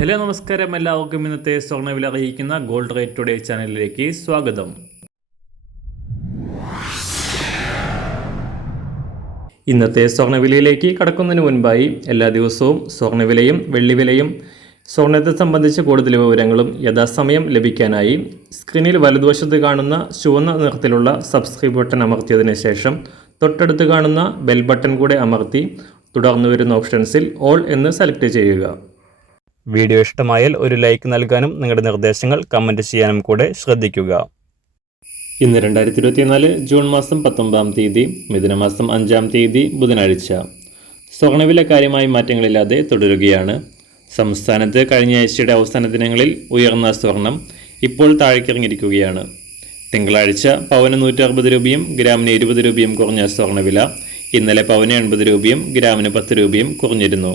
Hello നമസ്കാരം, എല്ലാവർക്കും ഇന്നത്തെ സ്വർണ്ണവില അറിയിക്കുന്ന ഗോൾഡ് റേറ്റ് ടുഡേ ചാനലിലേക്ക് സ്വാഗതം. ഇന്നത്തെ സ്വർണ്ണവിലയിലേക്ക് കടക്കുന്നതിന് മുൻപായി എല്ലാ ദിവസവും സ്വർണ്ണവിലയും വെള്ളിവിലയും സ്വർണ്ണത്തെ സംബന്ധിച്ച കൂടുതൽ വിവരങ്ങളും യഥാസമയം ലഭിക്കാനായി സ്ക്രീനിൽ വലതുവശത്ത് കാണുന്ന ചുവന്ന നിറത്തിലുള്ള സബ്സ്ക്രൈബ് ബട്ടൺ അമർത്തിയതിനു ശേഷം തൊട്ടടുത്ത് കാണുന്ന ബെൽ ബട്ടൺ കൂടെ അമർത്തി തുടർന്ന് വരുന്ന ഓപ്ഷൻസിൽ ഓൾ എന്ന് സെലക്ട് ചെയ്യുക. വീഡിയോ ഇഷ്ടമായാൽ ഒരു ലൈക്ക് നൽകാനും നിങ്ങളുടെ നിർദ്ദേശങ്ങൾ കമൻറ്റ് ചെയ്യാനും കൂടെ ശ്രദ്ധിക്കുക. ഇന്ന് 2024 ജൂൺ മാസം 19 തീയതി മിഥുനമാസം 5 തീയതി ബുധനാഴ്ച. സ്വർണ്ണവില കാര്യമായി മാറ്റങ്ങളില്ലാതെ തുടരുകയാണ്. സംസ്ഥാനത്ത് കഴിഞ്ഞ ആഴ്ചയുടെ അവസാന ദിനങ്ങളിൽ ഉയർന്ന സ്വർണം ഇപ്പോൾ താഴേക്കിറങ്ങിയിരിക്കുകയാണ്. തിങ്കളാഴ്ച പവന് 160 രൂപയും ഗ്രാമിന് 20 രൂപയും കുറഞ്ഞ സ്വർണ്ണവില ഇന്നലെ പവന് 80 രൂപയും ഗ്രാമിന് 10 രൂപയും കുറഞ്ഞിരുന്നു.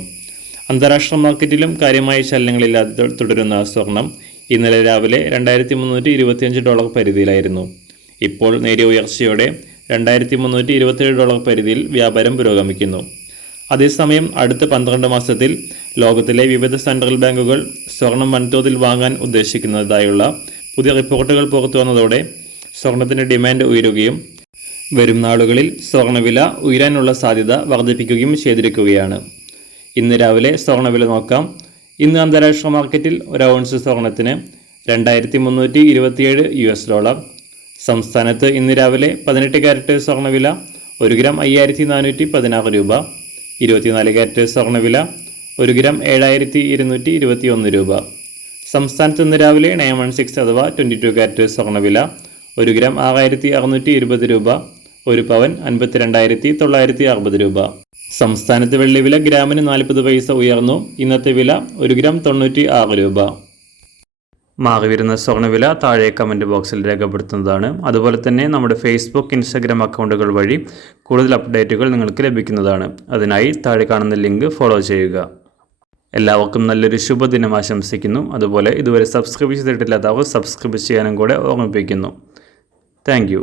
അന്താരാഷ്ട്ര മാർക്കറ്റിലും കാര്യമായ ചലനങ്ങളില്ലാതെ തുടരുന്ന സ്വർണം ഇന്നലെ രാവിലെ $2,325 പരിധിയിലായിരുന്നു. ഇപ്പോൾ നേരിയ ഉയർച്ചയോടെ $2,327 പരിധിയിൽ വ്യാപാരം പുരോഗമിക്കുന്നു. അതേസമയം അടുത്ത 12 മാസത്തിൽ ലോകത്തിലെ വിവിധ സെൻട്രൽ ബാങ്കുകൾ സ്വർണം വൻതോതിൽ വാങ്ങാൻ ഉദ്ദേശിക്കുന്നതായുള്ള പുതിയ റിപ്പോർട്ടുകൾ പുറത്തു വന്നതോടെ സ്വർണത്തിൻ്റെ ഡിമാൻഡ് ഉയരുകയും വരും നാളുകളിൽ സ്വർണ്ണവില ഉയരാനുള്ള സാധ്യത വർദ്ധിപ്പിക്കുകയും ചെയ്തിരിക്കുകയാണ്. ഇന്ന് രാവിലെ സ്വർണ്ണവില നോക്കാം. ഇന്ന് അന്താരാഷ്ട്ര മാർക്കറ്റിൽ ഒരു ഔൺസ് സ്വർണത്തിന് $2,327. സംസ്ഥാനത്ത് ഇന്ന് രാവിലെ 18 കാരറ്റ് സ്വർണ്ണവില 1 ഗ്രാം 5,416 രൂപ. 24 കാരറ്റ് സ്വർണ്ണവില 1 ഗ്രാം 7,221 രൂപ. സംസ്ഥാനത്ത് ഇന്ന് രാവിലെ 916 അഥവാ 22 കാരറ്റ് സ്വർണ്ണവില 1 ഗ്രാം 6,620 രൂപ. 1 പവൻ 52,960 രൂപ. സംസ്ഥാനത്ത് വെള്ളിവില ഗ്രാമിന് 40 പൈസ ഉയർന്നു. ഇന്നത്തെ വില 1 ഗ്രാം 96 രൂപ. മാറിവരുന്ന സ്വർണ്ണവില താഴെ കമൻറ്റ് ബോക്സിൽ രേഖപ്പെടുത്തുന്നതാണ്. അതുപോലെ തന്നെ നമ്മുടെ ഫേസ്ബുക്ക്, ഇൻസ്റ്റാഗ്രാം അക്കൗണ്ടുകൾ വഴി കൂടുതൽ അപ്ഡേറ്റുകൾ നിങ്ങൾക്ക് ലഭിക്കുന്നതാണ്. അതിനായി താഴെ കാണുന്ന ലിങ്ക് ഫോളോ ചെയ്യുക. എല്ലാവർക്കും നല്ലൊരു ശുഭദിനം ആശംസിക്കുന്നു. അതുപോലെ ഇതുവരെ സബ്സ്ക്രൈബ് ചെയ്തിട്ടില്ലാത്തവർ സബ്സ്ക്രൈബ് ചെയ്യാനും കൂടെ ഓർമ്മിപ്പിക്കുന്നു. താങ്ക്